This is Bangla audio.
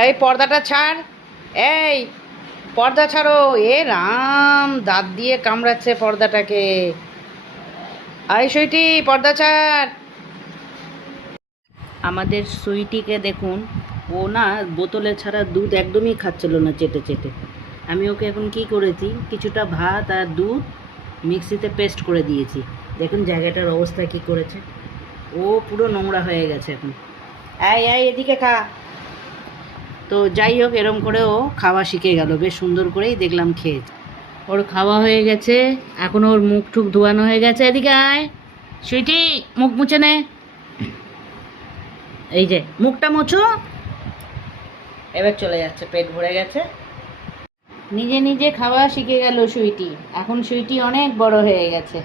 এই পর্দাটা ছাড়। এই পর্দা ছাড়ো। এ রাম, দাঁত দিয়ে কামড়াচ্ছে পর্দাটাকে। আয় সুইটি, পর্দা ছাড়। আমাদের সুইটিকে দেখুন, ও না বোতলে ছাড়া দুধ একদমই খাচ্ছিল না চেটে চেটে। আমি ওকে এখন কি করেছি, কিছুটা ভাত আর দুধ মিক্সিতে পেস্ট করে দিয়েছি। দেখুন জায়গাটার অবস্থা কি করেছে। ও পুরো নোংরা হয়ে গেছে এখন। আয় আয় এদিকে খা। তো যাই হোক, এরম করে ও খাওয়া শিখে গেল, বেশ সুন্দর করেই দেখলাম খেয়েছে। ওর খাওয়া হয়ে গেছে, এখন ওর মুখ টুক ধোয়ানো হয়ে গেছে। এদিকে আয় সুইটি, মুখ মুছে নে। এই যে মুখটা মুছো। এবার চলে যাচ্ছে, পেট ভরে গেছে। নিজে নিজে খাওয়া শিখে গেল সুইটি। এখন সুইটি অনেক বড় হয়ে গেছে।